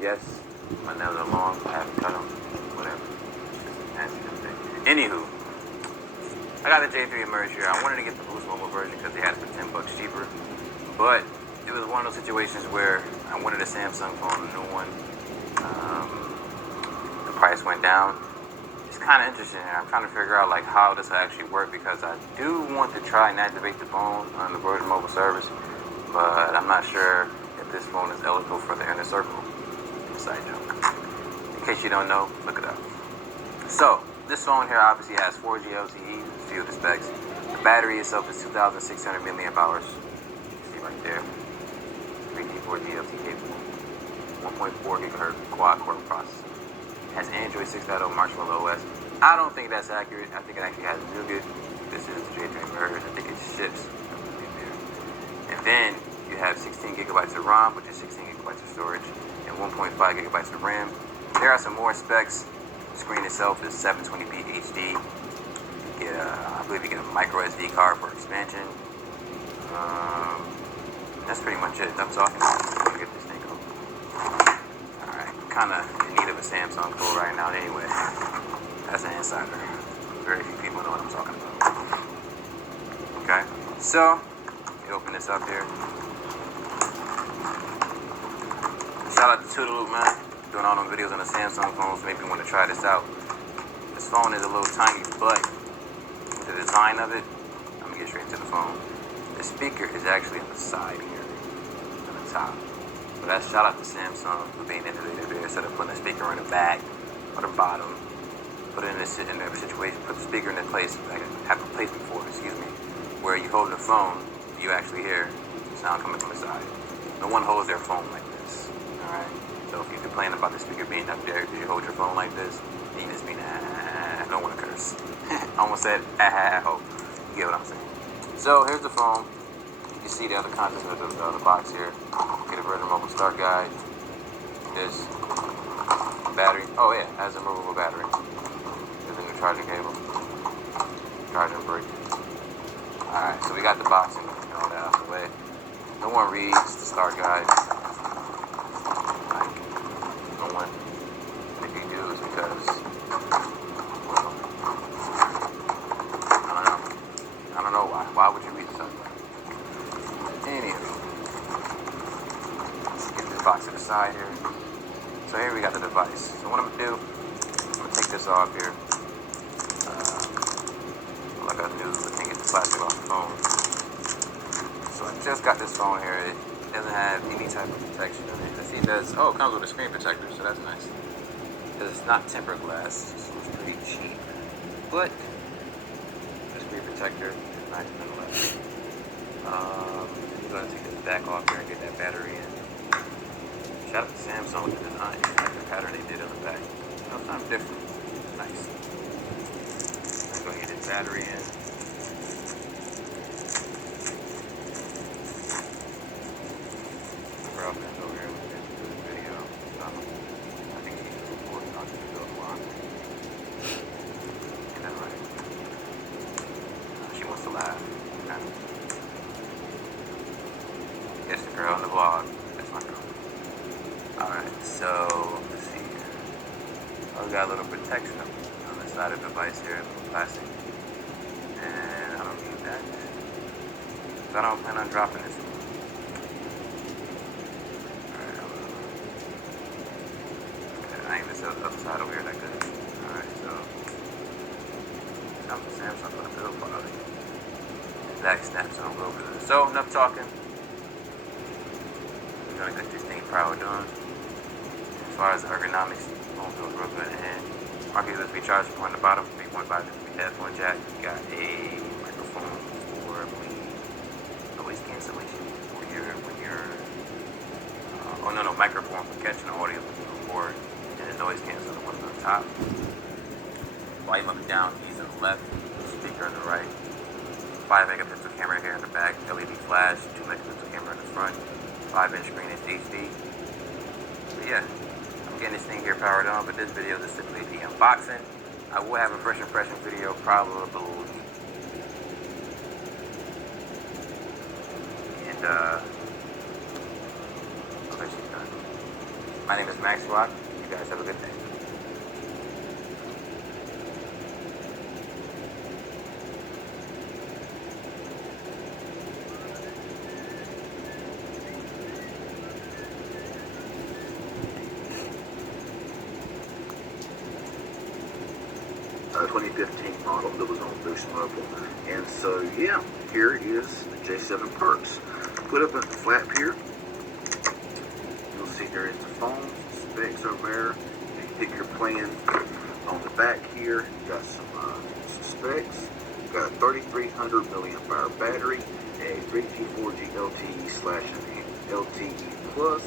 Yes, my nails are long. I haven't cut them. Whatever. Anywho, I got the J3 Emerge here. I wanted to get the Boost Mobile version because they had it for $10 cheaper. But it was one of those situations where I wanted a Samsung phone, a new one. The price went down. It's kind of interesting. I'm trying to figure out like how this will actually work because I do want to try and activate the phone on the Virgin Mobile service, but I'm not sure if this phone is eligible for the Inner Circle. Side joke. In case you don't know, look it up. So this phone here obviously has 4G LTE, a few of the specs. The battery itself is 2,600 milliamp hours. See right there. 3G, 4G LTE capable. 1.4 gigahertz quad core processor. Has Android 6.0 Marshmallow OS. I don't think that's accurate. I think it actually has Nougat. This is J3 Merge. I think it ships. And then you have 16 gigabytes of ROM, which is 16 gigabytes of storage, and 1.5 gigabytes of RAM. There are some more specs. The screen itself is 720p HD. You get I believe you get a micro SD card for expansion. That's pretty much it. I'm talking. Let me get this thing open. Alright, kind of in need of a Samsung tool right now anyway. That's an insider. Very few people know what I'm talking about. Okay, so you open this up here. Shout out to Toodaloop, man. Doing all them videos on the Samsung phones. Maybe you want to try this out. This phone is a little tiny, but the design of it, I'm gonna get straight to the phone. The speaker is actually on the side here, on the top. But that's shout out to Samsung for being innovative there. Instead of putting the speaker in the back or the bottom, put it in a situation, put the speaker in a place, like have a placement for it, where you hold the phone, you actually hear sound coming from the side. No one holds their phone like this, alright? So if you complain about the speaker being up there because you hold your phone like this, then you just mean, no one curse. I almost said, I hope. You get what I'm saying. So here's the phone. You can see the other contents of the box here. Get a Virgin Mobile start guide. This battery. Oh yeah, has a removable battery. There's a new charging cable. Charging brick. Alright, so we got the box and all that out of the way. No one reads the start guide. Like, no one. If you do, it's because, well, I don't know why. Why would you read the start guide? Anyway, let's get this box to the side here. So here we got the device. So what I'm gonna do, I'm gonna take this off here. Like I knew, I can't get the plastic off the phone. So I just got this phone here. It doesn't have any type of protection on it. I see it does. Oh, it comes with a screen protector, so that's nice. Because it's not tempered glass, so it's pretty cheap. But the screen protector is nice nonetheless. I'm gonna take this back off here and get that battery in. Shout out to Samsung with the design, like the pattern they did on the back. Sometimes different. Nice. I'm gonna get this battery in. My girlfriend's over here with this video. I think she's recording on the video blog. Ain't that right? She wants to laugh. Okay. Yes, the girl in the vlog. That's my girl. Alright, so let's see here. Oh, we got a little protection on the side of the device here, a little plastic. And I don't need that. So I don't plan on dropping this one. Alright, okay, I ain't this other side over here like this. Alright, so I'm Samsung for the build quality. Back snaps on over there. So enough talking. We're gonna get this thing powered on. As far as ergonomics, phone feels real good in the hand. Market USB charger on the bottom, 3.5 headphone jack. You got a microphone for noise cancellation microphone for catching the audio from the board, and the noise canceling one on the top. Volume up and down, keys on the left, speaker on the right. 5 megapixel camera here in the back, LED flash, 2 megapixel camera in the front, 5-inch screen is HD. But yeah, I'm getting this thing here powered on, but this video is simply the unboxing. I will have a first impression video probably, and I'll let you done. My name is Max Rock. You guys have a good day. A 2015 model that was on Boost Mobile. And so, yeah, here is the J7 Perks. Put up a flap here. You'll see there is the phone, specs over there. You pick your plan on the back here. You got some specs. You got a 3,300 milliamp hour battery, a 3G4G LTE/LTE Plus,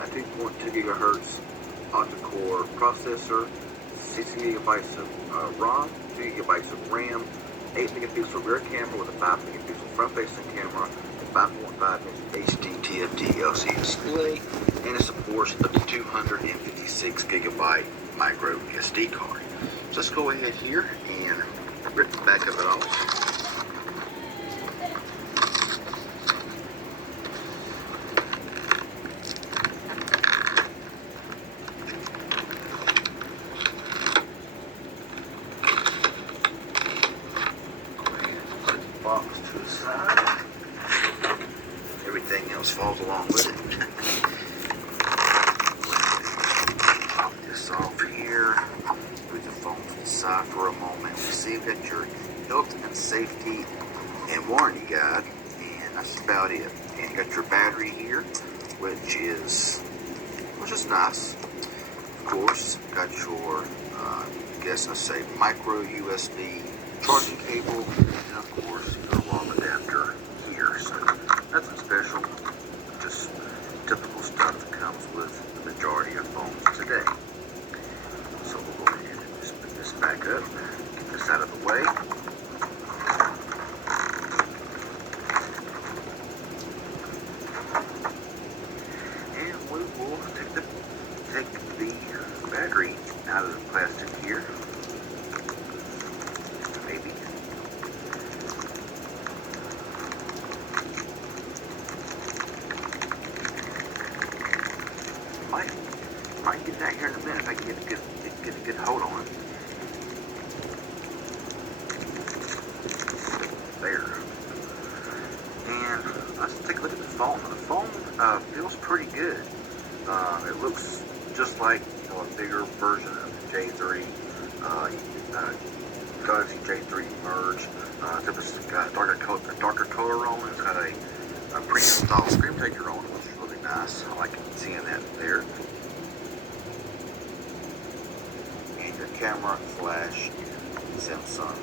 a 2.2 gigahertz octa-core processor, 60 gigabytes of ROM, 2 gigabytes of RAM, 8 megapixel rear camera with a 5 megapixel front-facing camera, a 5.5 inch HD TFT LCD display, and it supports up to 256 gigabyte micro SD card. So let's go ahead here and rip the back of it off. Box to the side. Everything else falls along with it. Pop this off here. Put the phone to the side for a moment. You see that your health and safety and warranty guide, and that's about it. And you got your battery here, which is nice. Of course, got your micro USB charging cable, and of course your wall adapter here. So nothing special, just typical stuff that comes with the majority of phones today. So we'll go ahead and just put this back up, get this out of the way. And we will take the battery out of the plastic here. Maybe. Might get that here in a minute if I can get a good hold on it. There. And let's take a look at the phone. The phone feels pretty good. It looks just like a bigger version of the J3. Galaxy J3 Emerge. It's got a darker color on it. It's got a premium style screen protector on it, which is really nice. I like seeing that there. And your camera, flash, and Samsung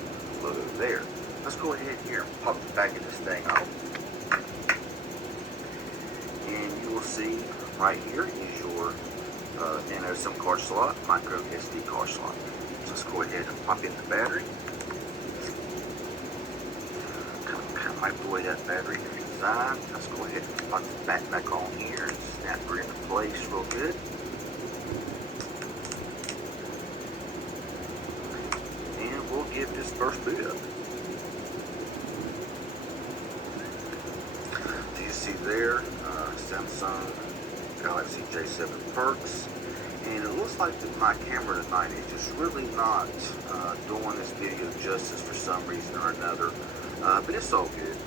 logo there. Let's go ahead here and pop the back of this thing off. And you will see right here is your SIM card slot, micro SD card slot. So let's go ahead and pop in the battery. Kind of microwave that battery inside. Let's go ahead and pop the back on here and snap her into place real good. And we'll give this first boot up. So you see there, Samsung Galaxy J7 Perks. And it looks like that my camera tonight is just really not doing this video justice for some reason or another. But it's all good.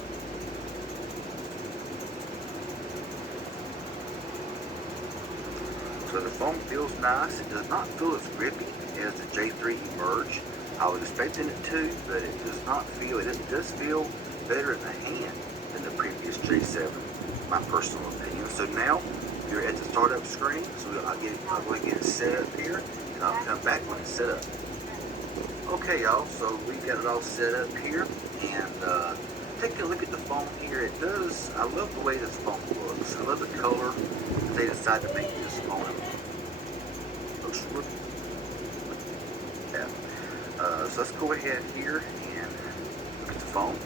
So the phone feels nice. It does not feel as grippy as the J3 Emerge. I was expecting it to, but it does not feel, it does feel better in the hand than the previous J7, my personal opinion. So now, you're at the startup screen, so I'll go and get it set up here, and I'll come back when it's set up. Okay, y'all, so we got it all set up here, and take a look at the phone here. I love the way this phone looks. I love the color that they decided to make this phone. Looks really, yeah. So let's go ahead here and look at the phone.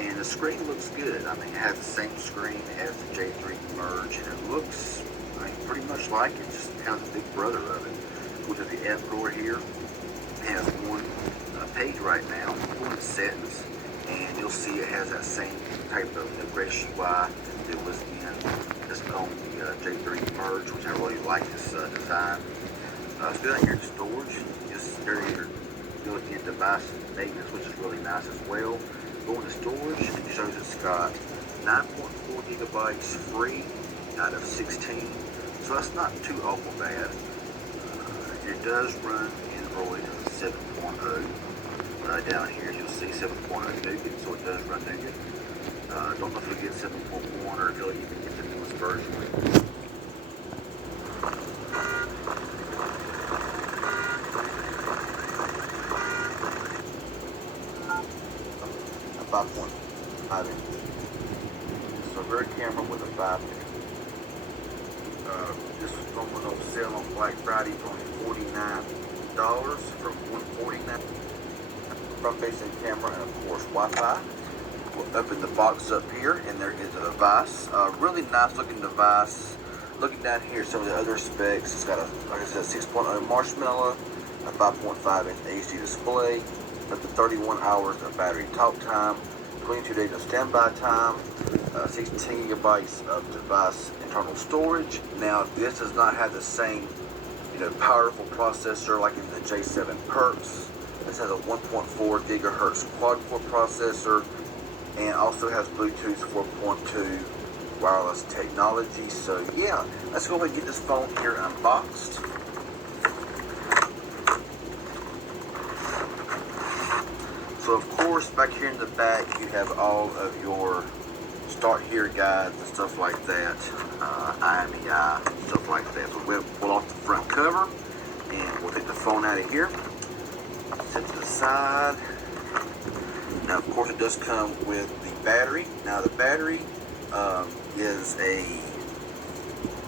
And the screen looks good. I mean, it has the same screen as the J3 Emerge, and it looks, pretty much like it, just kind of the big brother of it. Go to the app drawer here. It has one page right now, one settings, and you'll see it has that same type of fresh UI that was in just on the J3 Emerge, which I really like this design. Let's go down here to storage. Just there here, built-in device maintenance, which is really nice as well. Go into storage, and it shows it's got 9.4 gigabytes free out of 16, so that's not too awful bad. It does run Android 7.0. Down here you'll see 7.0 Nougat, so it does run Nougat. Don't know if you'll get 7.1 or if you'll even get the newest version. A 5.5 inch. So rear camera with a 5 inch. This was going on sale on Black Friday for only $49 from $149. Front-facing camera and of course Wi-Fi. We'll open the box up here, and there is a device. Really nice looking device. Looking down here, some of the other specs. It's got a, like I said, 6.0 Marshmallow, a 5.5 inch HD display, up to 31 hours of battery talk time, 22 days of standby time, 16 gigabytes of device internal storage. Now this does not have the same, powerful processor like in the J7 Perks. This has a 1.4 gigahertz quad-core processor and also has Bluetooth 4.2 wireless technology. So yeah, let's go ahead and get this phone here unboxed. So of course, back here in the back, you have all of your start here guides and stuff like that, IMEI, stuff like that. So we'll pull off the front cover and we'll take the phone out of here. Set to the side. Now, of course, it does come with the battery. Now, the battery is a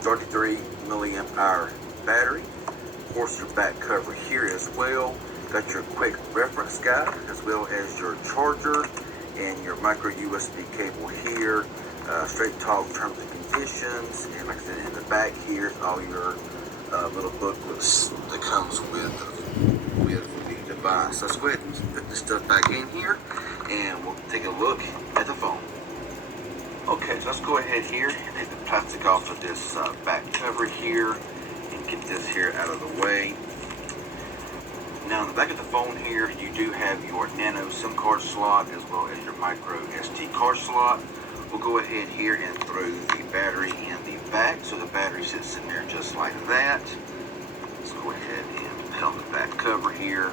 33 milliamp hour battery. Of course, your back cover here as well. Got your quick reference guide as well as your charger and your micro USB cable here. Straight talk terms and conditions. And like I said, in the back here is all your little booklets that comes with the device. Let's go ahead and put this stuff back in here and we'll take a look at the phone. Okay, so let's go ahead here and take the plastic off of this back cover here and get this here out of the way. Now, in the back of the phone here, you do have your nano SIM card slot as well as your micro SD card slot. We'll go ahead here and throw the battery in the back, so the battery sits in there just like that. Let's go ahead and put on the back cover here.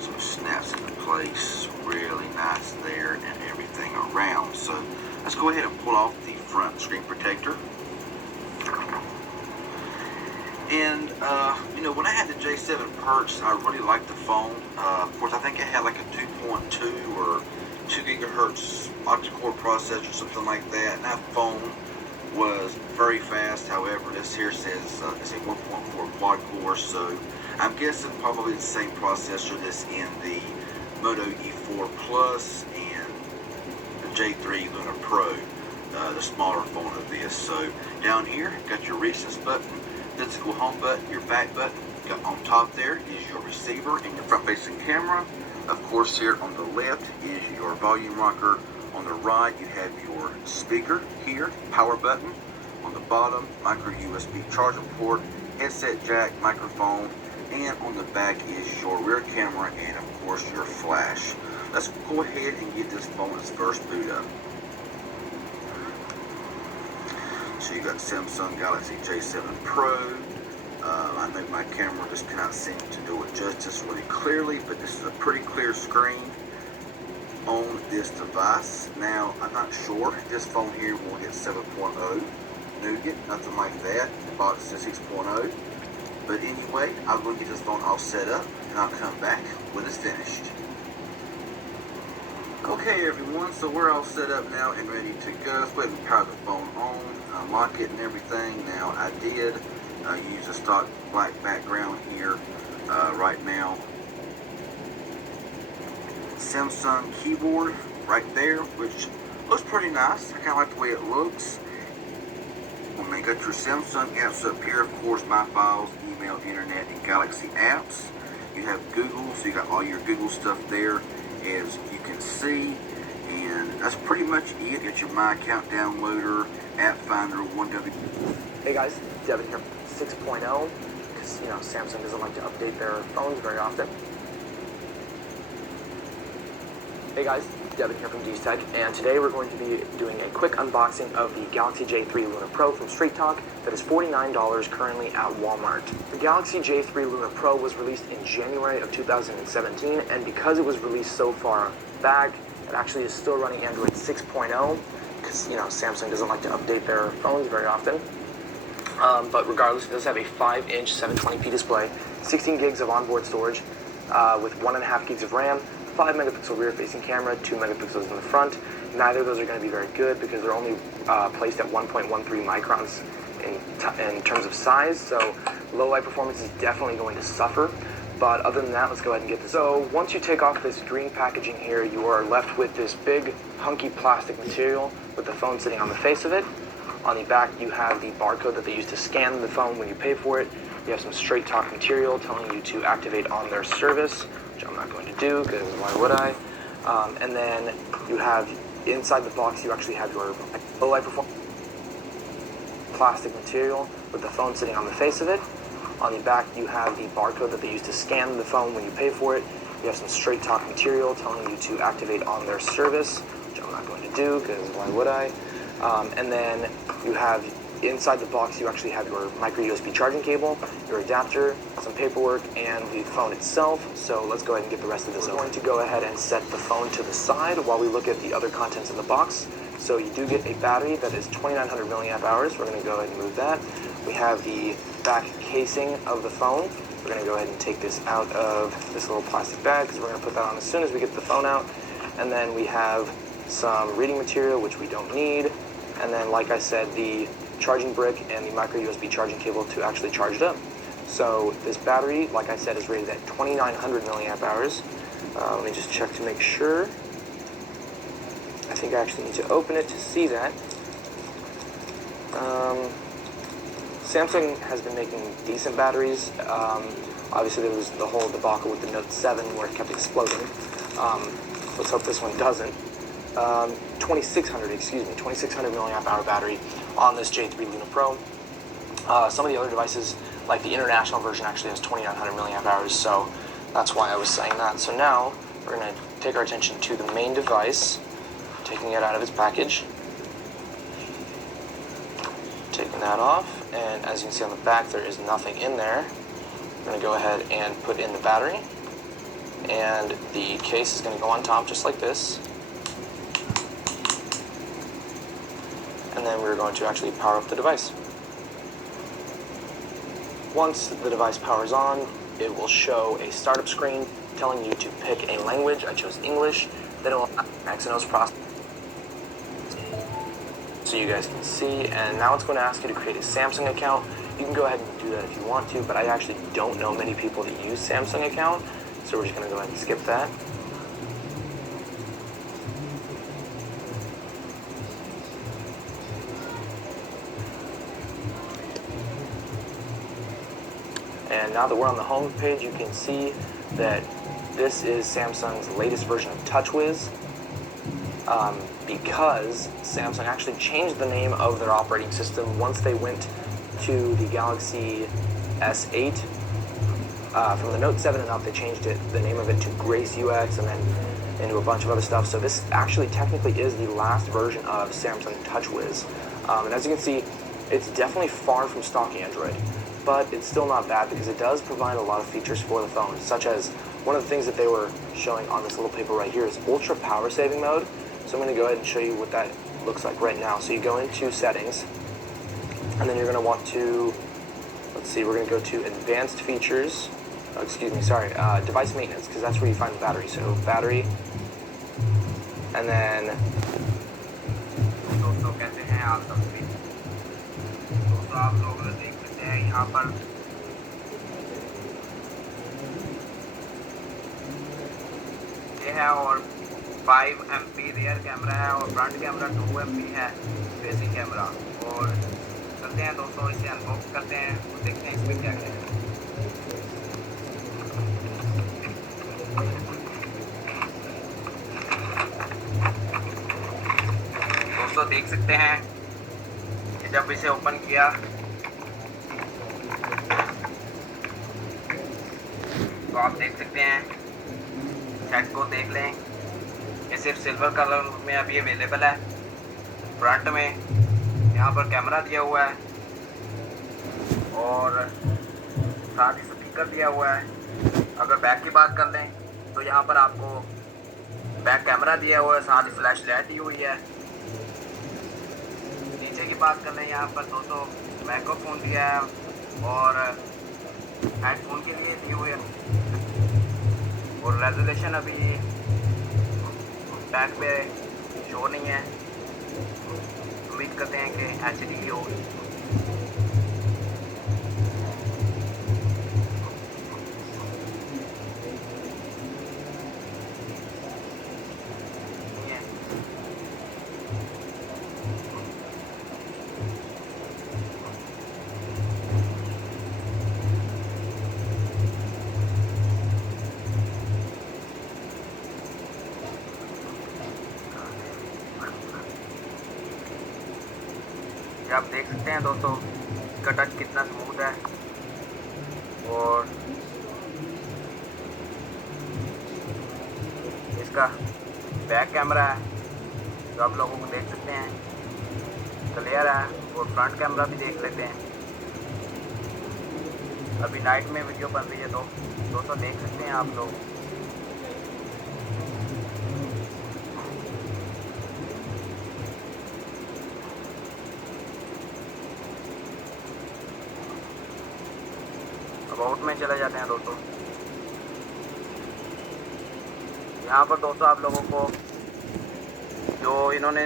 So it snaps into place really nice there and everything around. So let's go ahead and pull off the front screen protector. And, when I had the J7 Perks, I really liked the phone. Of course, I think it had like a 2.2 or 2 gigahertz octa-core processor, something like that. And that phone was very fast. However, this here says it's a 1.4 quad core, so I'm guessing probably the same processor that's in the Moto E4 Plus and the J3 Luna Pro, the smaller phone of this. So down here, got your recess button, physical home button, your back button. Got on top there is your receiver and your front-facing camera. Of course, here on the left is your volume rocker. On the right, you have your speaker here, power button. On the bottom, micro USB charging port, headset jack, microphone, and on the back is your rear camera and of course your flash. Let's go ahead and get this phone its first boot up. So you got Samsung Galaxy J7 Pro. I know my camera just cannot seem to do it justice really clearly, but this is a pretty clear screen on this device. Now, I'm not sure if this phone here will get 7.0 Nougat, nothing like that. The box says 6.0. But anyway, I'm going to get this phone all set up, and I'll come back when it's finished. Okay, everyone, so we're all set up now and ready to go. Let's go ahead and power the phone on, unlock it and everything. Now, I did use a stock black background here right now. Samsung keyboard right there, which looks pretty nice. I kind of like the way it looks. When they got your Samsung apps up here, of course, My Files, email, internet, and Galaxy apps. You have Google, so you got all your Google stuff there, as you can see. And That's pretty much it. Get your My Account downloader, App Finder, 1W. Hey guys, Devin here from 6.0, because Samsung doesn't like to update their phones very often. Hey guys, Devin here from DTech, and today we're going to be doing a quick unboxing of the Galaxy J3 Luna Pro from Straight Talk that is $49 currently at Walmart. The Galaxy J3 Luna Pro was released in January of 2017, and because it was released so far back, it actually is still running Android 6.0, because Samsung doesn't like to update their phones very often. But regardless, it does have a 5-inch 720p display, 16 gigs of onboard storage, with 1.5 gigs of RAM, 5 megapixel rear-facing camera, 2 megapixels in the front. Neither of those are going to be very good because they're only placed at 1.13 microns in terms of size, so low light performance is definitely going to suffer. But other than that, let's go ahead and get this. So once you take off this green packaging here, you are left with this big hunky plastic material with the phone sitting on the face of it. On the back, you have the barcode that they use to scan the phone when you pay for it. You have some Straight Talk material telling you to activate on their service, which I'm not going to do because why would I? And then you have, inside the box, you actually have your low light performance plastic material with the phone sitting on the face of it. On the back, you have the barcode that they use to scan the phone when you pay for it. You have some Straight Talk material telling you to activate on their service, which I'm not going to do because why would I? And then you have, inside the box, you actually have your micro USB charging cable, your adapter, some paperwork, and the phone itself. So let's go ahead and get the rest of this. We're going to go ahead and set the phone to the side while we look at the other contents in the box. So you do get a battery that is 2,900 milliamp hours. We're going to go ahead and move that. We have the back casing of the phone. We're going to go ahead and take this out of this little plastic bag because we're going to put that on as soon as we get the phone out. And then we have some reading material, which we don't need. And then, like I said, the charging brick and the micro USB charging cable to actually charge it up. So this battery, like I said, is rated at 2,900 milliamp hours. Let me just check to make sure. I think I actually need to open it to see that. Samsung has been making decent batteries. Obviously, there was the whole debacle with the Note 7 where it kept exploding. Let's hope this one doesn't. 2,600 milliamp hour battery on this J3 Luna Pro. Some of the other devices, like the international version, actually has 2,900 milliamp hours, so that's why I was saying that. So now we're going to take our attention to the main device, taking it out of its package, taking that off, and as you can see on the back, there is nothing in there. I'm going to go ahead and put in the battery, and the case is going to go on top just like this. And then we're going to actually power up the device. Once the device powers on, it will show a startup screen telling you to pick a language. I chose English. Then it will Exynos process, so you guys can see. And now it's going to ask you to create a Samsung account. You can go ahead and do that if you want to, but I actually don't know many people that use Samsung account, so we're just going to go ahead and skip that. And now that we're on the home page, you can see that this is Samsung's latest version of TouchWiz, because Samsung actually changed the name of their operating system once they went to the Galaxy S8. From the Note 7 and up, they changed the name of it to Grace UX and then into a bunch of other stuff. So this actually technically is the last version of Samsung TouchWiz. And as you can see, it's definitely far from stock Android, but it's still not bad because it does provide a lot of features for the phone, such as one of the things that they were showing on this little paper right here is ultra power saving mode. So I'm going to go ahead and show you what that looks like right now. So you go into settings, and then you're going to want to, let's see, we're going to go to advanced features, device maintenance, because that's where you find the battery. So battery, and then यहाँ पर ये है और 5 MP rear camera है और front camera 2 MP है facing camera. और करते हैं दोस्तों, इसे अनबॉक्स करते हैं और देखते हैं इसमें क्या क्या है। देख सकते हैं कि जब इसे ओपन किया तो आप देख सकते हैं, सेट को देख लें, ये सिर्फ सिल्वर कलर में अभी अवेलेबल है। फ्रंट में यहाँ पर कैमरा दिया हुआ है और साथ ही स्पीकर दिया हुआ है। अगर बैक की बात कर लें तो यहाँ पर आपको बैक कैमरा दिया हुआ है, साथ ही फ्लैश लाइट दी हुई है। नीचे की बात कर लें, यहाँ पर दोस्तों माइक्रोफोन दिया है और हेडफोन के लिए दी हुई है। और रेजोल्यूशन अभी बैक पे शो नहीं है, उम्मीद करते हैं कि HD की होगी। आप देख सकते हैं दोस्तों, इसका टच कितना स्मूथ है और इसका बैक कैमरा है जो आप लोगों को देख सकते हैं, क्लियर है। और फ्रंट कैमरा भी देख लेते हैं। अभी नाइट में वीडियो बन रही है तो दोस्तों देख सकते हैं आप लोग। अबाउट में चले जाते हैं दोस्तों। यहाँ पर दोस्तों आप लोगों को जो इन्होंने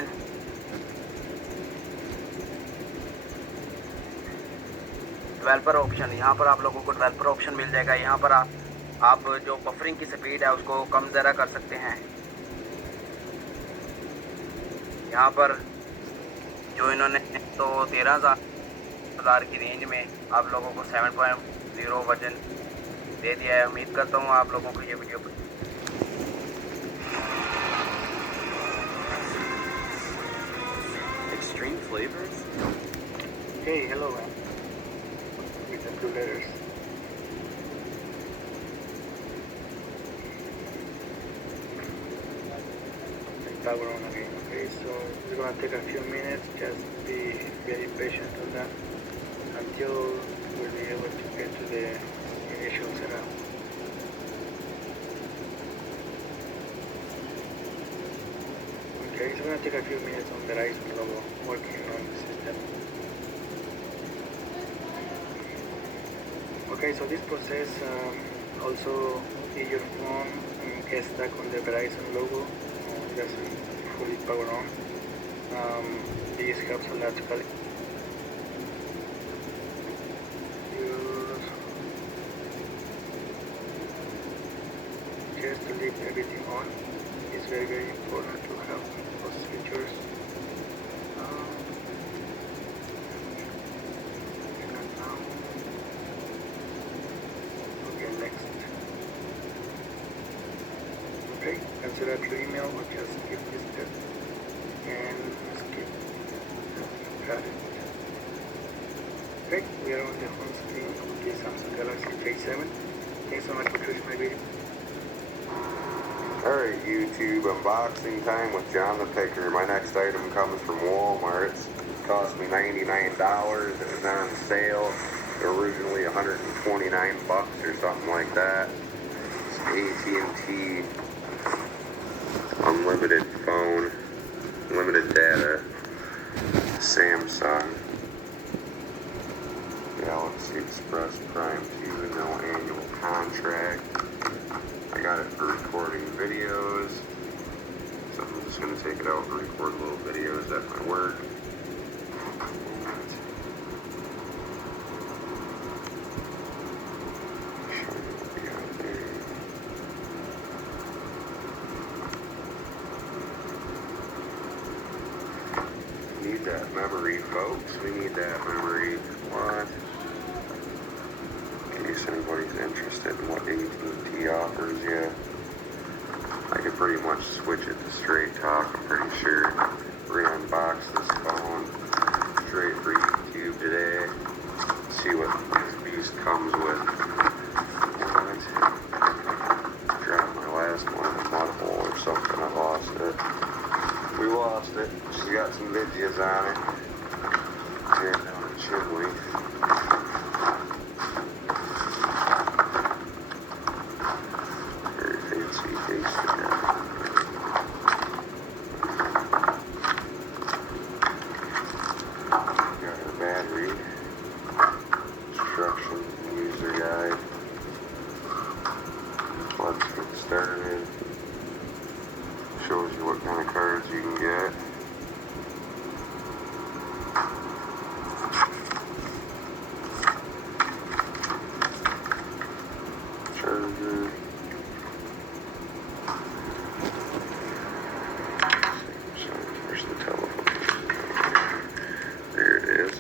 डेवलपर ऑप्शन, यहाँ पर आप लोगों को डेवलपर ऑप्शन मिल जाएगा। यहाँ पर आप जो बफरिंग की स्पीड है उसको कम ज़्यादा कर सकते हैं। यहाँ पर जो इन्होंने तो 13,000 की रेंज में आप लोगों को 7.0 वर्जन दे दिया है। उम्मीद करता हूँ आप लोगों को ये video Extreme flavors? Hey, hello man. With the 2 letters. Power on again. Okay, so it's gonna take a few minutes. Just be very patient on that until we'll be able to get to the initial setup. Okay, it's gonna take a few minutes on the Verizon logo working on the system. Okay, so this process also if your phone gets stuck on the Verizon logo, doesn't fully power on. This helps a lot to just to leave everything on. It's very, very important to have those features. Not now. Okay, next. Okay, consider your email or just skip this step and skip. Got it. Okay, we are on the home screen of the Samsung Galaxy J7. Thanks so much for choosing my video. Alright, YouTube, unboxing time with John the Picker. My next item comes from Walmart. It cost me $99. It was on sale. Originally $129 or something like that. It's AT&T unlimited phone, limited data, Samsung Galaxy Express Prime 2, no annual contract. I got it for recording videos, so I'm just going to take it out and record little videos at my work. Show you what we got there. Need that memory, folks. We need that memory. What? In case anybody's interested in what AT&T offers you. I could pretty much switch it to straight talk, I'm pretty sure. re-unbox this phone straight for YouTube today. See what this beast comes with. What? Dropped my last one in a mud hole or something. I lost it. We lost it. She's got some videos on it. Here down at Chimley. Very fancy case again. Got her battery. Instructions and user guide. Let's get started. Shows you what kind of cards you can get. Charger. Where's the telephone? There it is.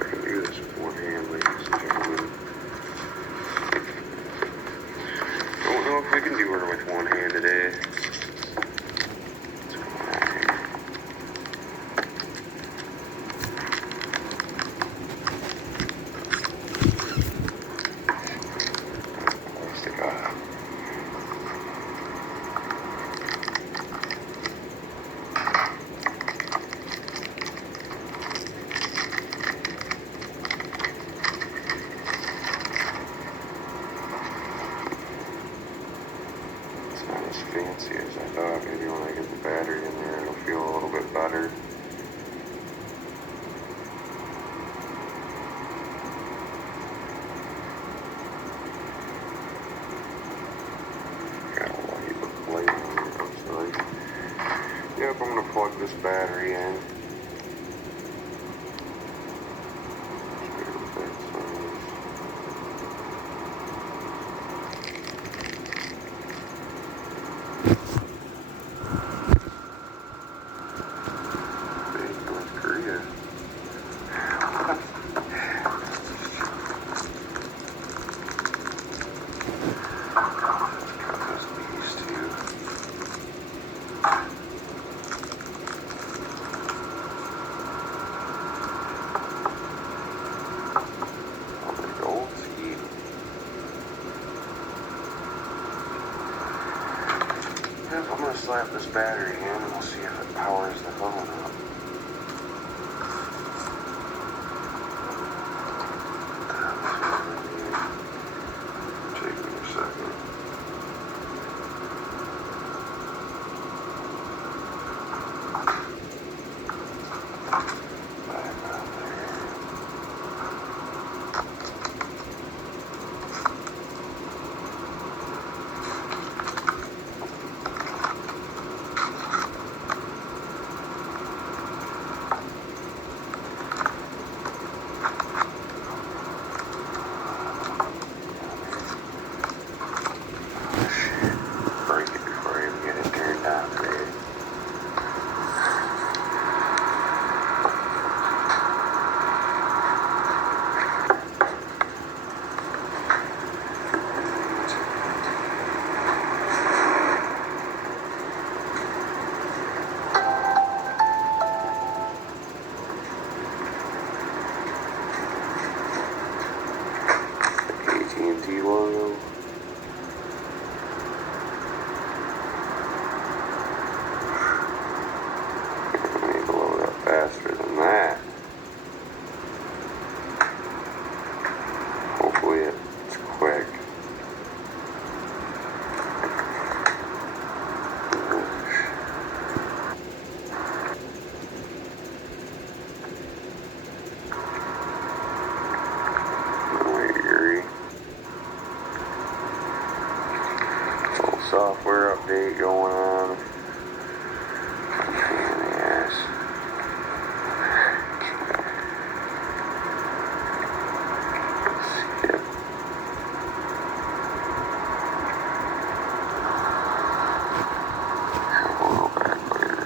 I can do this with one hand, ladies and gentlemen. Don't know if we can do her with one hand today. It's fine. Plastic off. It's not as fancy as I thought. Maybe when I get the battery in there, it'll feel a little bit better. Got a light on it, looks like. Yep, I'm gonna plug this battery in. See what that says. Made in North Korea. Cut this piece too. Oh, the gold ski. Yep, I'm gonna slap this battery in and we'll see if it powers the phone up. Take me a second. Back up there. Break it before I even get it turned on today. AT&T logo. I need to load up faster than that. Hopefully it's quick. Eerie. Little software update going on. Pain in the ass. Skip. We'll go back later.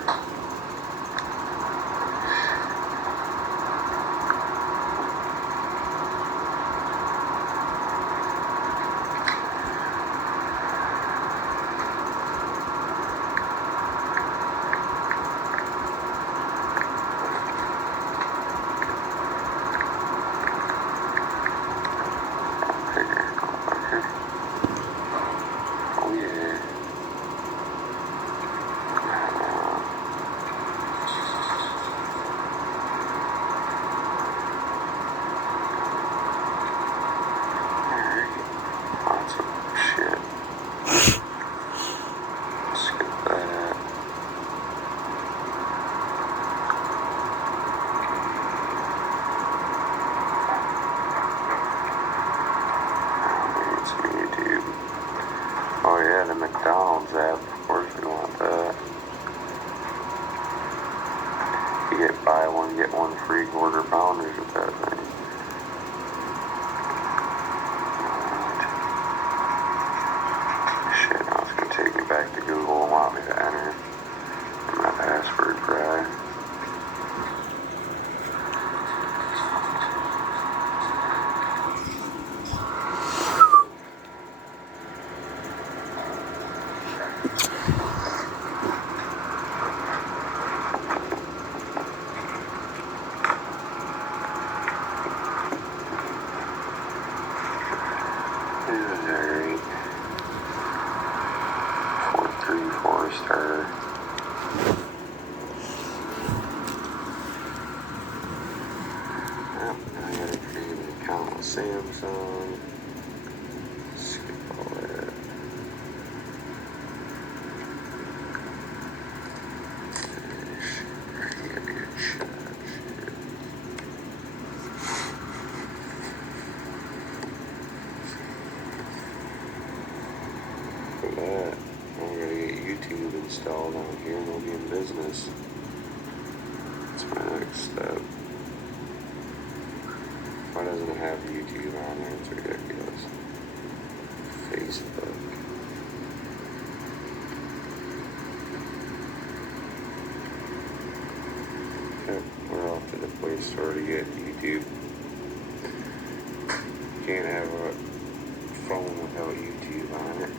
and get 1 free quarter pounders with that thing. Shit, now it's gonna take me back to Google and want me to enter my password cry. Alright. 434 star. Yep, now I gotta create an account with Samsung. Skip all that. Finish. Right, shot. For that, I'm gonna get YouTube installed on here and I'll be in business. That's my next step. Why doesn't it have YouTube on there? It's ridiculous. Facebook. Yep, we're off to the Play Store to get YouTube. Can't have a phone without YouTube on it.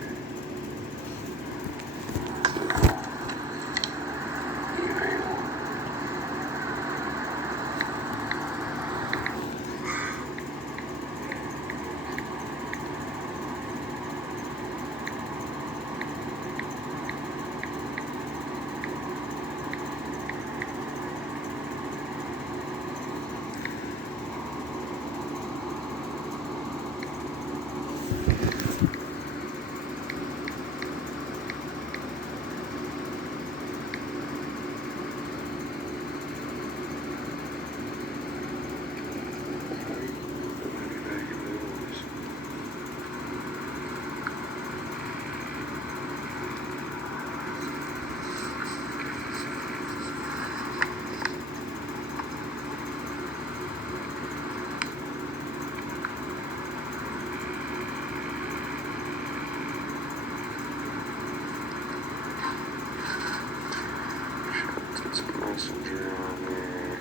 Messenger on there.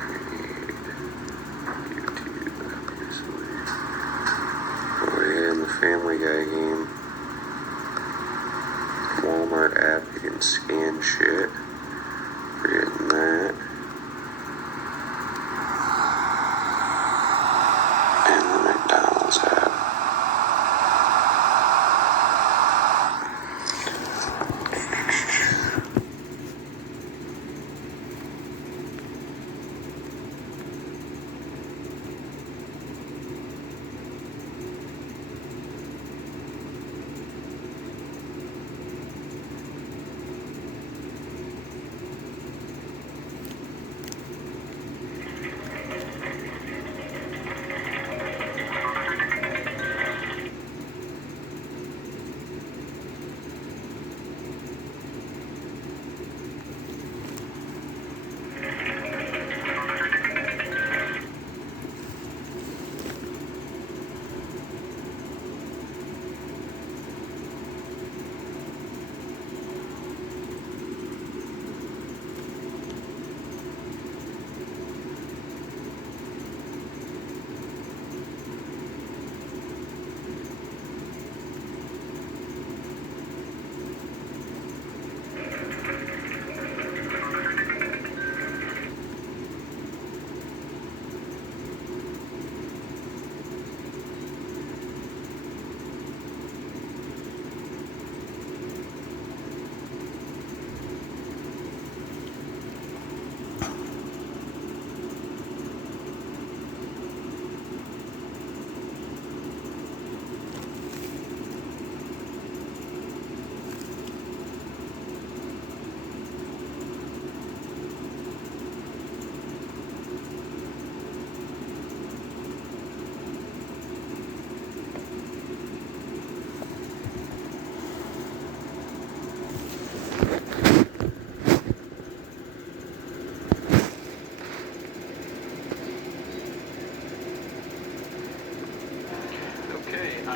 Create YouTube, obviously. Oh yeah, and the Family Guy game. Walmart app, you can scan shit. We're getting that. And the McDonald's app.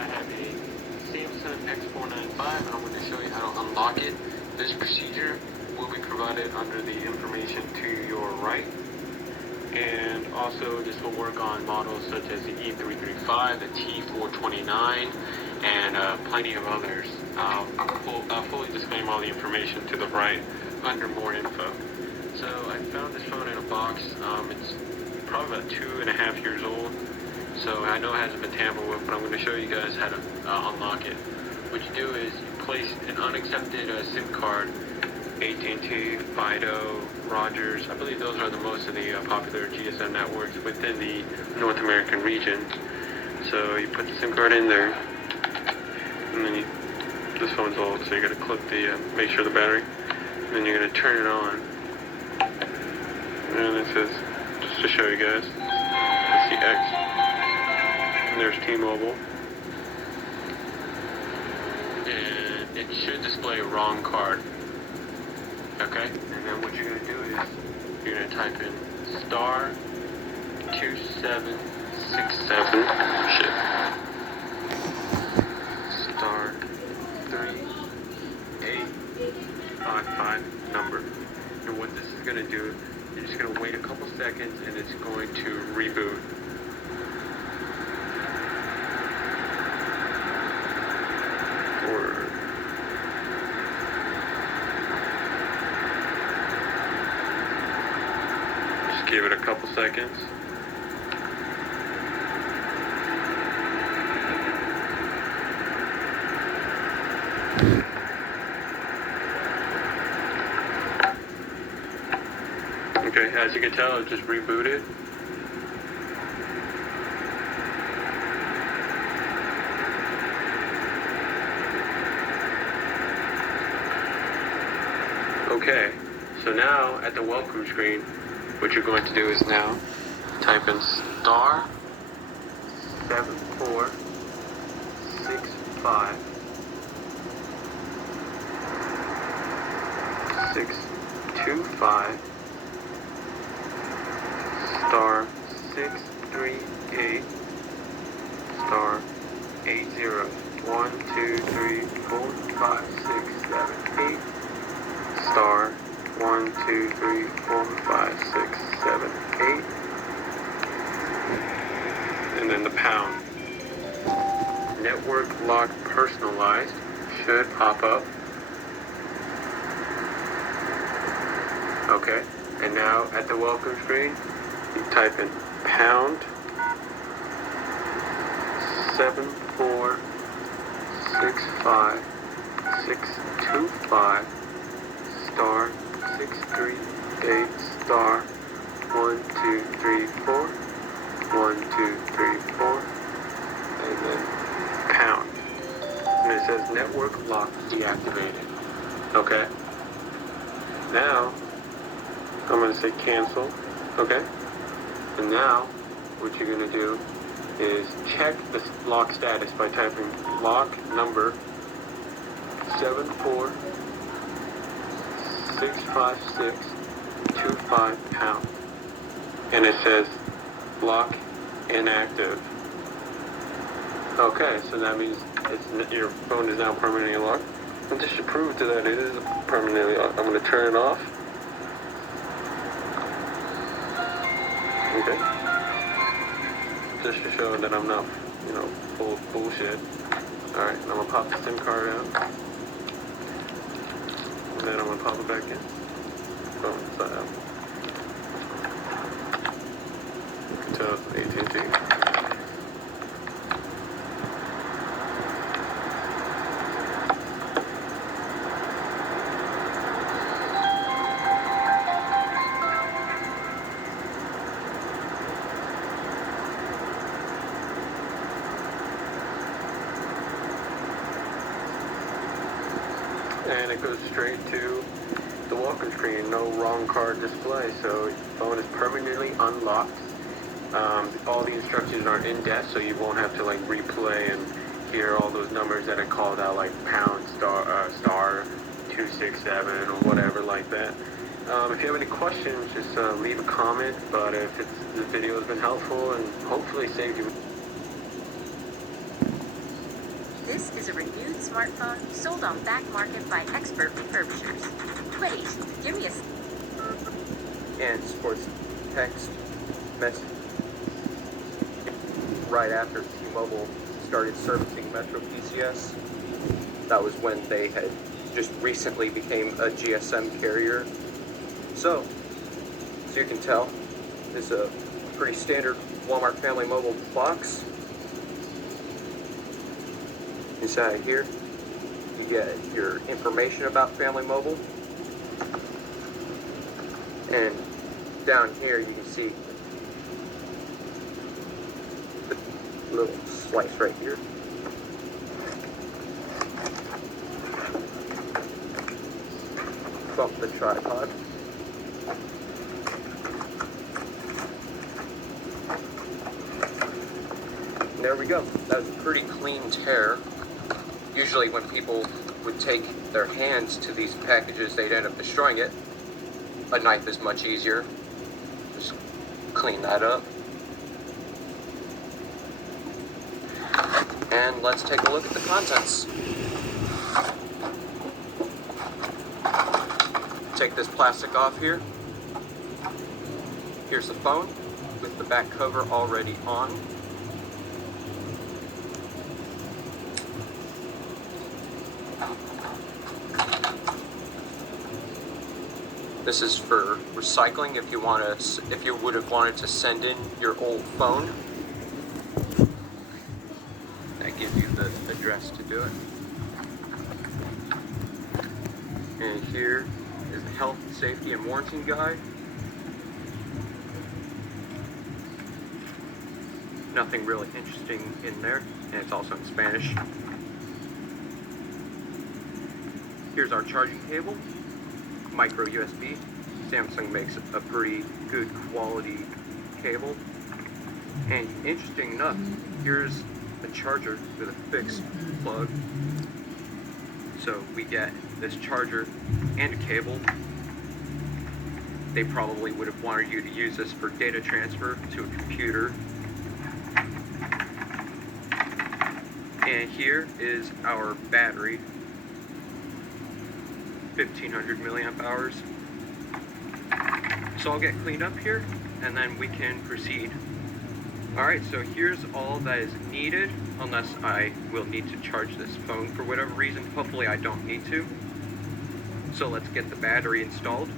I have a Samsung X495 and I'm going to show you how to unlock it. This procedure will be provided under the information to your right. And also this will work on models such as the E335, the T429, and plenty of others. I'll fully disclaim all the information to the right under more info. So I found this phone in a box. It's probably about 2.5 years old. So I know it hasn't been tampered with, but I'm going to show you guys how to unlock it. What you do is you place an unaccepted SIM card, AT&T, Fido, Rogers. I believe those are the most of the popular GSM networks within the North American region. So you put the SIM card in there, and then this phone's old, so you got to clip the, make sure the battery, and then you're going to turn it on. And it says, just to show you guys, it's the X. And there's T-Mobile. And it should display wrong card. Okay? And then what you're going to do is, you're going to type in star 2767, star 3855 number. And what this is going to do, you're just going to wait a couple seconds and it's going to reboot. Just give it a couple seconds. Okay, as you can tell, it just rebooted. Okay, so now at the welcome screen, what you're going to do is now type in star 7465 625 star 638 star 80 1 2 3 4 5 6 7 8 star 1 2 3 4 5 6 7 8 and then the pound. Network lock personalized should pop up. Okay, and now at the welcome screen you type in pound 7465 625 star 638 star 1 2 3 4 1 2 3 4 and then pound. And it says network lock deactivated. Okay. Now I'm going to say cancel. Okay. And now what you're going to do is check the lock status by typing lock number 7465625 pound. And it says lock inactive. Okay, so that means your phone is now permanently locked. And just to prove to that it is permanently locked, I'm going to turn it off. Okay. Just to show that I'm not, full of bullshit. Alright, I'm going to pop the SIM card out. And then I'm going to pop it back in. Boom, it's not out. You can tell it's AT&T. And it goes straight to the welcome screen, no wrong card display, so your phone is permanently unlocked. All the instructions are in depth, so you won't have to replay and hear all those numbers that are called out, like pound star 267 or whatever like that. If you have any questions, just leave a comment, but if the video has been helpful and hopefully saved you This is a renewed smartphone sold on back market by expert refurbishers. Wait, give me a... And sports text message right after T-Mobile started servicing Metro PCS. That was when they had just recently became a GSM carrier. So you can tell, this is a pretty standard Walmart Family Mobile box. Inside here, you get your information about Family Mobile. And down here, you can see the little slice right here. Bump the tripod. And there we go. That was a pretty clean tear. Usually when people would take their hands to these packages, they'd end up destroying it. A knife is much easier. Just clean that up. And let's take a look at the contents. Take this plastic off here. Here's the phone with the back cover already on. This is for recycling if you would have wanted to send in your old phone. That gives you the address to do it. And here is the health, safety, and warranty guide. Nothing really interesting in there, and it's also in Spanish. Here's our charging cable. Micro USB. Samsung makes a pretty good quality cable. And interesting enough, here's a charger with a fixed plug. So we get this charger and a cable. They probably would have wanted you to use this for data transfer to a computer. And here is our battery. 1500 milliamp hours. So I'll get cleaned up here and then we can proceed. Alright, so here's all that is needed, unless I will need to charge this phone for whatever reason. Hopefully I don't need to. So let's get the battery installed.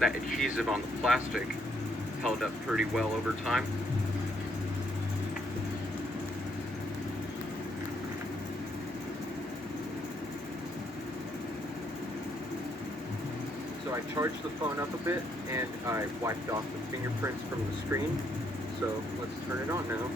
That adhesive on the plastic held up pretty well over time. So I charged the phone up a bit and I wiped off the fingerprints from the screen. So let's turn it on now.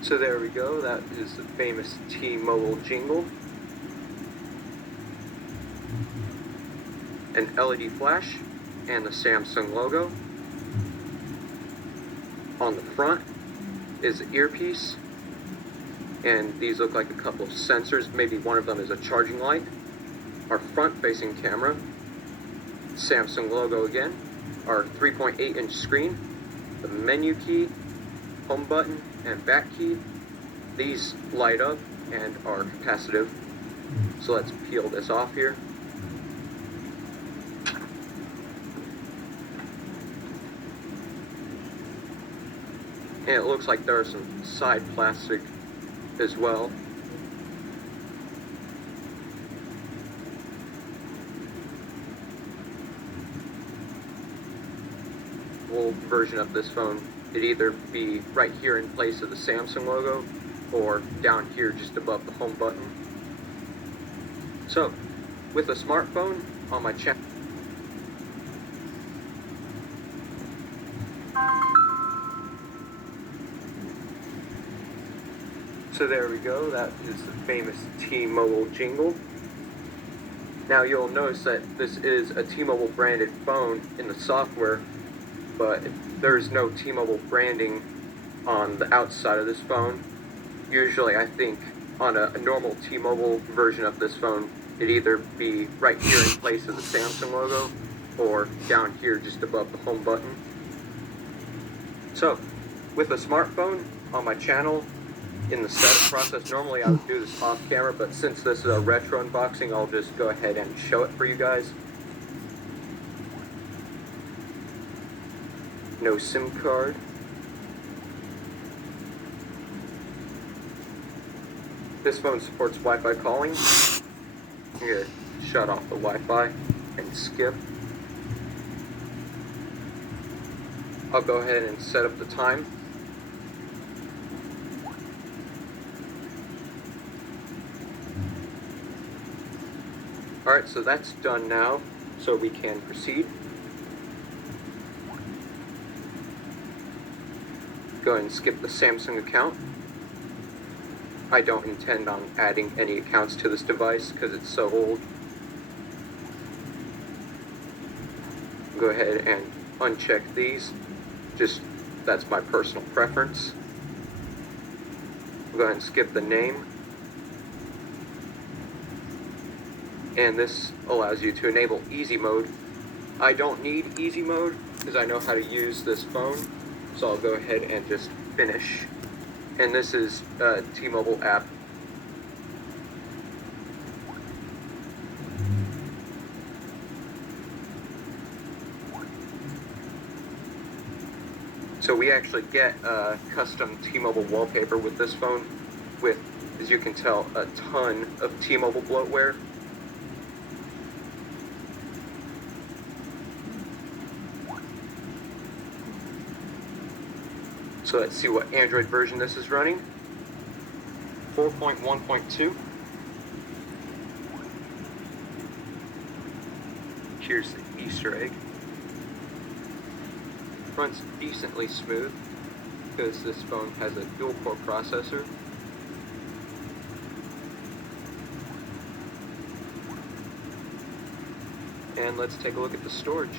So there we go, that is the famous T-Mobile jingle. An LED flash and the Samsung logo. On the front is the earpiece, and these look like a couple of sensors. Maybe one of them is a charging light. Our front-facing camera, Samsung logo again. Our 3.8-inch screen, the menu key, home button, and back key. These light up and are capacitive. So let's peel this off here. And it looks like there are some side plastic as well. Old version of this phone it'd either be right here in place of the Samsung logo or down here just above the home button. So, with a smartphone on my channel, so there we go, that is the famous T-Mobile jingle. Now you'll notice that this is a T-Mobile branded phone in the software, but there's no T-Mobile branding on the outside of this phone. Usually I think on a normal T-Mobile version of this phone, it'd either be right here in place of the Samsung logo or down here just above the home button. So, with a smartphone on my channel, in the setup process, normally I would do this off camera, but since this is a retro unboxing, I'll just go ahead and show it for you guys. No SIM card. This phone supports Wi-Fi calling. I'm gonna shut off the Wi-Fi and skip. I'll go ahead and set up the time. Alright, so that's done now, so we can proceed. Go ahead and skip the Samsung account. I don't intend on adding any accounts to this device because it's so old. Go ahead and uncheck these. That's my personal preference. Go ahead and skip the name. And this allows you to enable easy mode. I don't need easy mode because I know how to use this phone, so I'll go ahead and just finish. And this is a T-Mobile app. So we actually get a custom T-Mobile wallpaper with this phone with, as you can tell, a ton of T-Mobile bloatware. So let's see what Android version this is running. 4.1.2. Here's the Easter egg. Runs decently smooth because this phone has a dual-core processor. And let's take a look at the storage.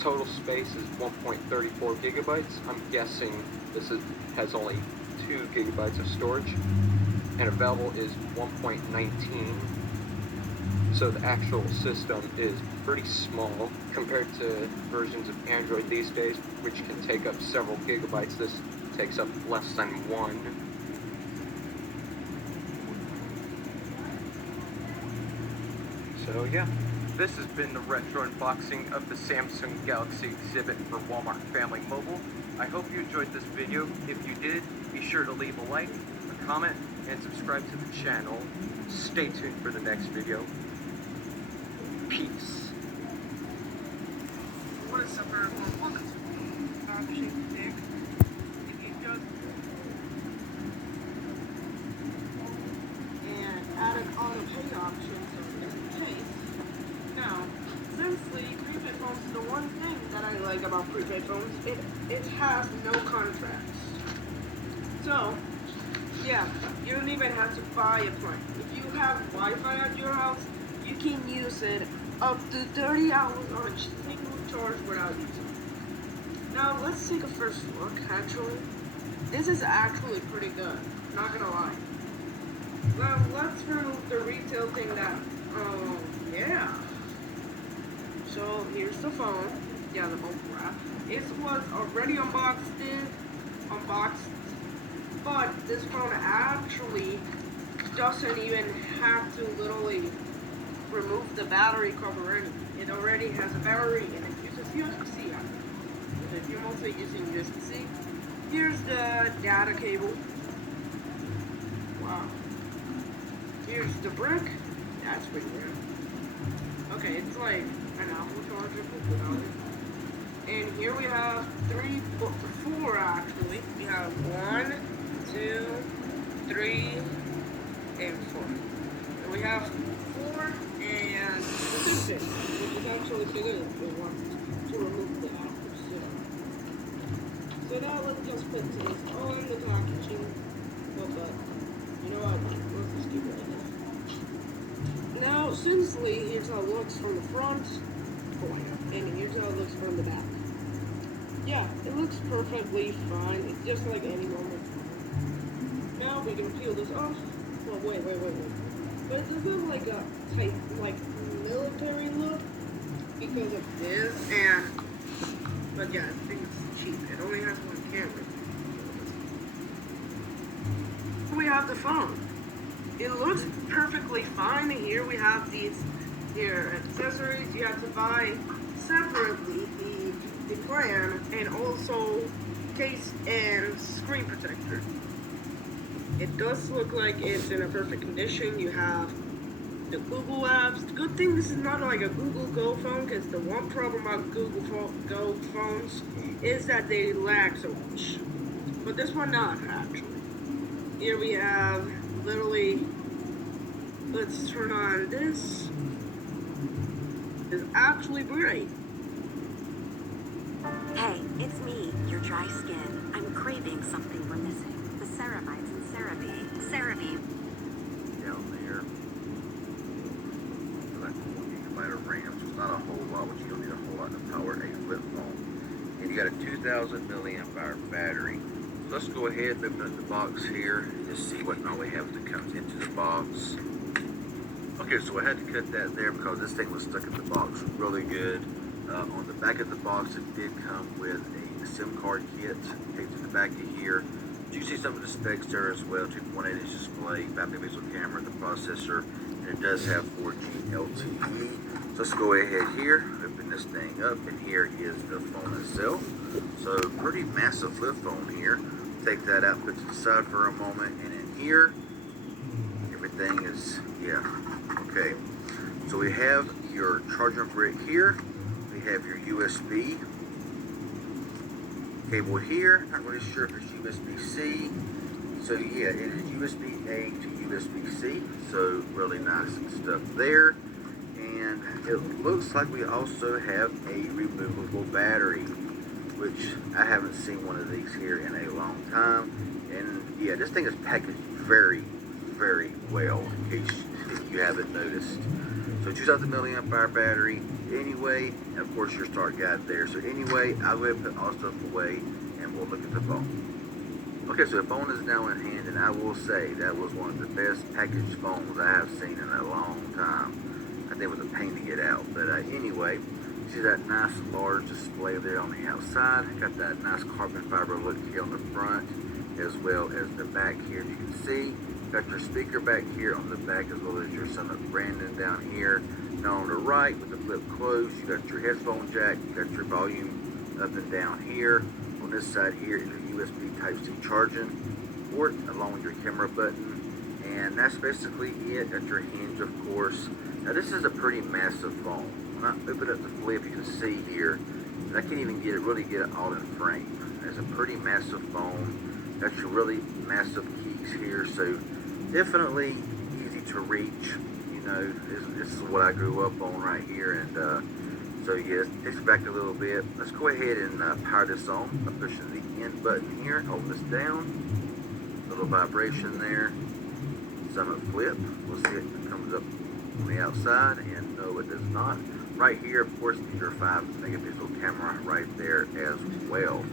Total space is 1.34 gigabytes. I'm guessing this has only 2 gigabytes of storage. And available is 1.19. So the actual system is pretty small compared to versions of Android these days, which can take up several gigabytes. This takes up less than 1. So yeah. This has been the retro unboxing of the Samsung Galaxy exhibit for Walmart Family Mobile. I hope you enjoyed this video. If you did, be sure to leave a like, a comment, and subscribe to the channel. Stay tuned for the next video. Peace. What is up, everyone? Welcome to Shaped Dick. If you just and added auto pay options in case. Now, since the prepaid phones, the one thing that I like about prepaid phones, it has no contracts. So, yeah, you don't even have to buy a plan. If you have Wi-Fi at your house, you can use it up to 30 hours on a single charge without using it. Now, let's take a first look, actually. This is actually pretty good, not gonna lie. Now, let's remove the retail thing that, yeah. So, here's the phone. Yeah, the mobile wrap. It was already unboxed, but this phone actually doesn't even have to literally remove the battery cover or anything. It already has a battery and it uses USB-C. If you're mostly using USB-C, here's the data cable. Wow. Here's the brick. That's pretty weird. Okay, it's like an Apple charger for $4. And here we have four actually. We have 1, 2, 3, and 4. And we have 4 and the toothpick, which is actually bigger if we want to remove the Apple still. So now let's just put this on the packaging. But you know what? Let's just keep it like this. Now, essentially, here's how it looks from the front, and here's how it looks from the back. Yeah, it looks perfectly fine. It's just like any normal phone. Now we can peel this off. Well, wait. But it does have like a type, like military look because of this. But yeah, I think it's cheap. It only has one camera. We have the phone. It looks perfectly fine. Here we have these accessories. You have to buy separately the plan and also case and screen protector. It does look like it's in a perfect condition. You have the Google apps. The good thing this is not like a Google Go phone, because the one problem about Google Go phones is that they lag so much. But this one not actually. Here we have literally, let's turn on this. It's actually great. Hey, it's me, your dry skin. I'm craving something we're missing. The ceramides and CeraVe. CeraVe. Down there. Like 1 gigabyte of RAM, so it's not a whole lot, but you don't need a whole lot to power a flip phone. And you got a 2,000 milliamp hour battery. So let's go ahead and open up the box here and just see what all we have that comes into the box. Okay, so I had to cut that there because this thing was stuck in the box really good. On the back of the box, it did come with a SIM card kit. Take to the back of here. You see some of the specs there as well. 2.8 inch display, 5 megapixel camera, the processor, and it does have 4G LTE. So let's go ahead here, open this thing up, and here is the phone itself. So pretty massive flip phone here. Take that out, put it to the side for a moment, and in here, everything is, okay. So we have your charging brick here. We have your USB cable here. Not really sure if it's USB-C. So yeah, it is USB-A to USB-C. So really nice stuff there. And it looks like we also have a removable battery, which I haven't seen one of these here in a long time. And yeah, this thing is packaged very, very well, in case you haven't noticed. So 2,000 milliamp hour battery. Anyway, and of course your start guide there. So anyway, I'll go ahead and put all stuff away and we'll look at the phone. Okay, so the phone is now in hand, and I will say that was one of the best packaged phones I have seen in a long time. I think it was a pain to get out, but anyway, you see that nice large display there on the outside. Got that nice carbon fiber look here on the front, as well as the back here. You can see, got your speaker back here on the back, as well as your Son of Brandon down here. Now on the right, with the flip closed, you got your headphone jack, you got your volume up and down here. On this side here is your USB Type-C charging port, along with your camera button. And that's basically it. Got your hinge, of course. Now this is a pretty massive phone. When I open up the flip, you can see here, and I can't even really get it all in frame. It's a pretty massive phone. Got your really massive keys here, so definitely easy to reach. You know, this is what I grew up on right here, and so yeah, it takes it back a little bit. Let's go ahead and power this on by pushing the end button here, hold this down. Little vibration there. Summit flip. We'll see if it comes up on the outside, and no, it does not. Right here, of course, is your 5 megapixel camera right there as well.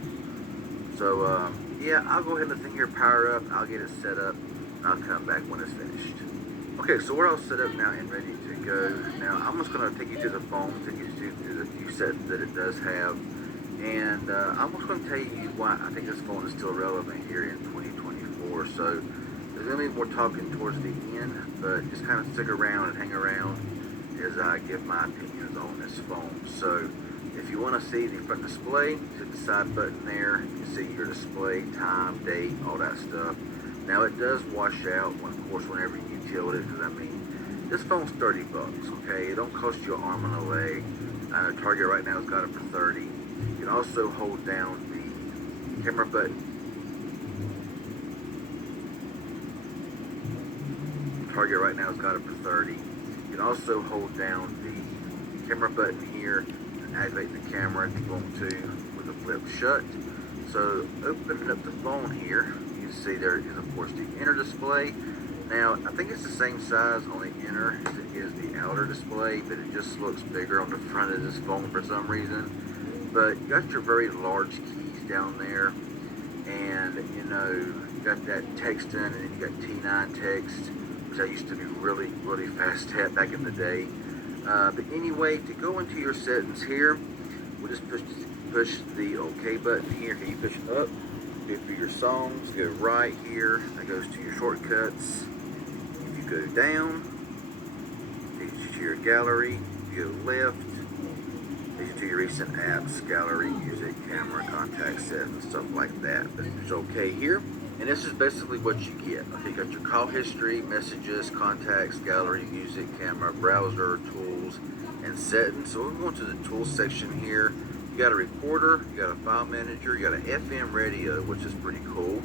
So yeah, I'll go ahead and let the thing here power up. I'll get it set up, and I'll come back when it's finished. Okay, so we're all set up now and ready to go. Now, I'm just going to take you to the phone, take you through the few settings that it does have. And I'm just going to tell you why I think this phone is still relevant here in 2024. So there's going to be more talking towards the end, but just kind of stick around and hang around as I give my opinions on this phone. So if you want to see the front display, hit the side button there. You can see your display, time, date, all that stuff. Now it does wash out, of course, whenever you tilt it, because I mean, this phone's $30, okay? It don't cost you an arm and a leg. I know Target right now has got it for 30. You can also hold down the camera button. Target right now has got it for 30. You can also hold down the camera button here and activate the camera if you want to with the flip shut. So opening up the phone here, you can see there is of course the inner display. Now I think it's the same size on the inner as it is the outer display, but it just looks bigger on the front of this phone for some reason. But you got your very large keys down there, and you know you got that texting, and then you got T9 text, which I used to be really fast at back in the day. But anyway, to go into your settings here, we'll just push the OK button here. Can you push up? Go through your songs. Go right here. That goes to your shortcuts. If you go down, takes you to your gallery. If you go left, takes you to your recent apps, gallery, music, camera, contact settings, stuff like that. But it's OK here. And this is basically what you get. Okay, you got your call history, messages, contacts, gallery, music, camera, browser, tools, and settings. So we're going to the tools section here. You got a recorder, you got a file manager, you got an FM radio, which is pretty cool,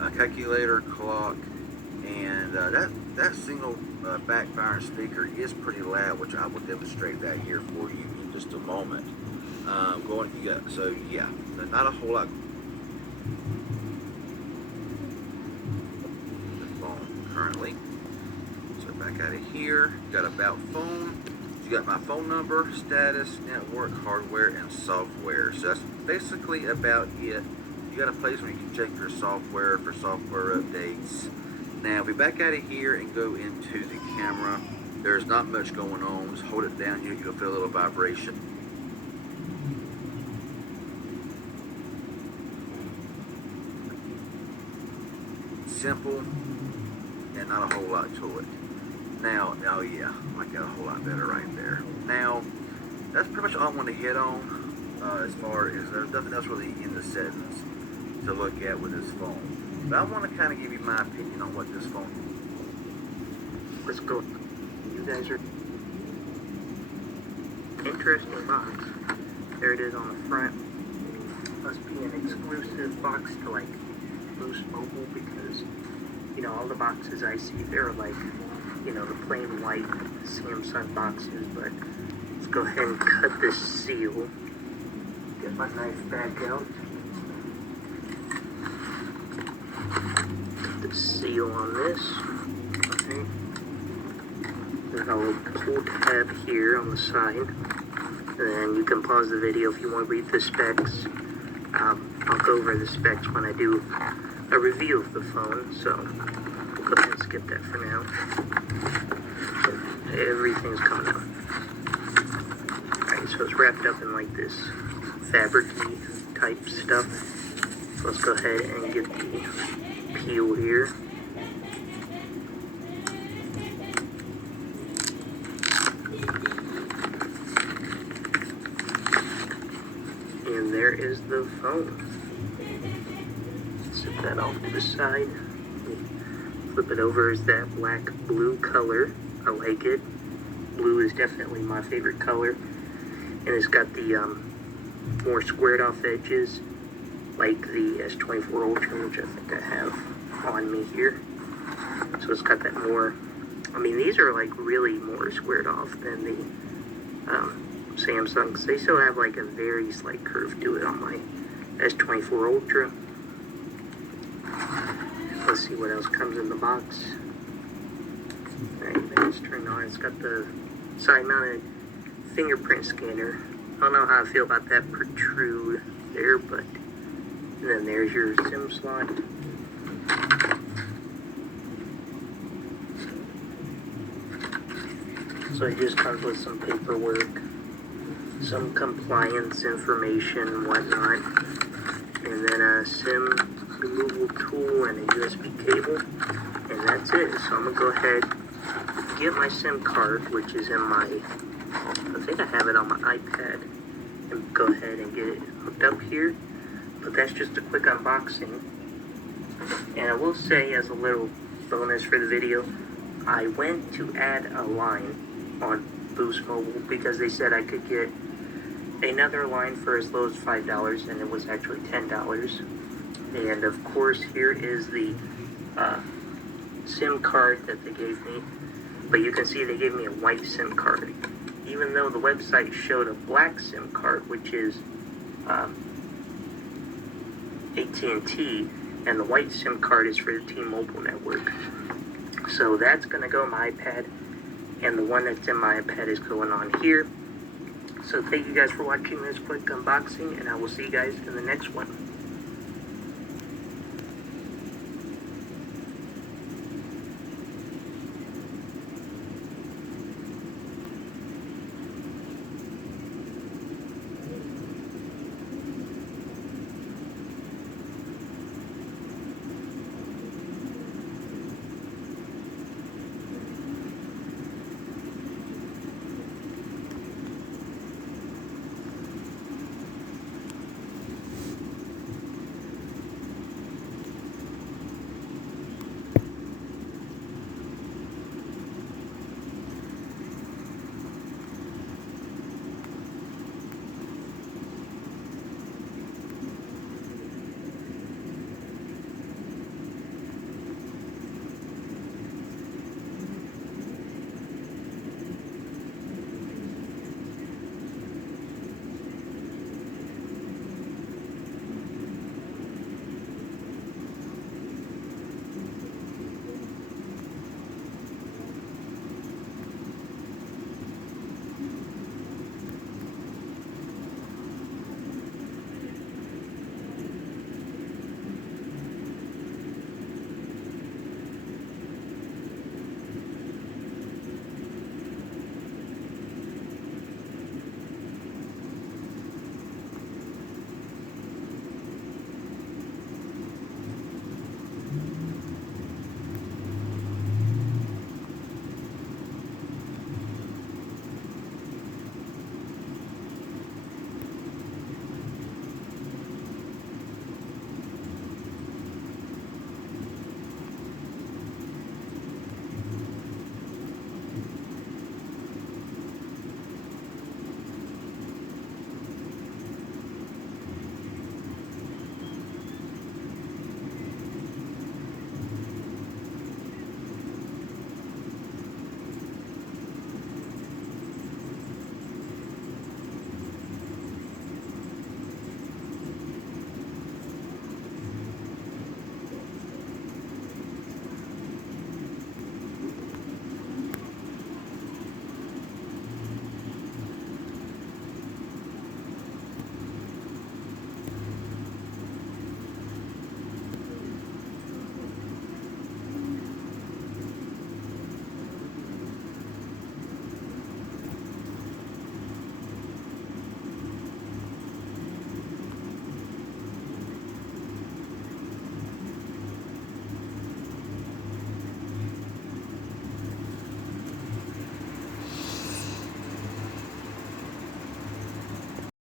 a calculator, clock, and that single backfiring speaker is pretty loud, which I will demonstrate that here for you in just a moment. So yeah, not a whole lot. Currently. So back out of here, you got about phone, you got my phone number, status, network, hardware, and software. So that's basically about it. You got a place where you can check your software for software updates. Now if we back out of here and go into the camera, there's not much going on. Just hold it down here, you'll feel a little vibration. Simple. And not a whole lot to it. Now, oh yeah, I got a whole lot better right there. Now, that's pretty much all I want to hit on as far as there's nothing else really in the settings to look at with this phone. But I want to kind of give you my opinion on what this phone is. Let's go. You guys are interesting box. There it is on the front. Must be an exclusive box to like Boost Mobile because you know, all the boxes I see, they're like, you know, the plain white Samsung boxes, but let's go ahead and cut this seal. Get my knife back out. Cut the seal on this. Okay. Then I'll pull tab here on the side. And then you can pause the video if you want to read the specs. I'll go over the specs when I do a review of the phone, so we'll go ahead and skip that for now. Everything's coming out. Alright, so it's wrapped up in like this fabric-y type stuff. So let's go ahead and get the peel here. And there is the phone. Set that off to the side. Flip it over is that black blue color. I like it. Blue is definitely my favorite color. And it's got the more squared off edges like the S24 Ultra, which I think I have on me here. So it's got that more, I mean these are like really more squared off than the Samsung, because they still have like a very slight curve to it on my S24 Ultra. Let's see what else comes in the box. Alright, then it's turned on. It's got the side-mounted fingerprint scanner. I don't know how I feel about that protrude there, but and then there's your SIM slot. So it just comes with some paperwork, some compliance information and whatnot, and then a SIM removal tool and a USB cable, and that's it. So I'm gonna go ahead and get my SIM card, which is in my, I think I have it on my iPad, and go ahead and get it hooked up here. But that's just a quick unboxing. And I will say, as a little bonus for the video, I went to add a line on Boost Mobile because they said I could get another line for as low as $5, and it was actually $10. And of course, here is the SIM card that they gave me. But you can see they gave me a white SIM card, even though the website showed a black SIM card, which is AT&T, and the white SIM card is for the T-Mobile network. So that's going to go on my iPad, and the one that's in my iPad is going on here. So thank you guys for watching this quick unboxing, and I will see you guys in the next one.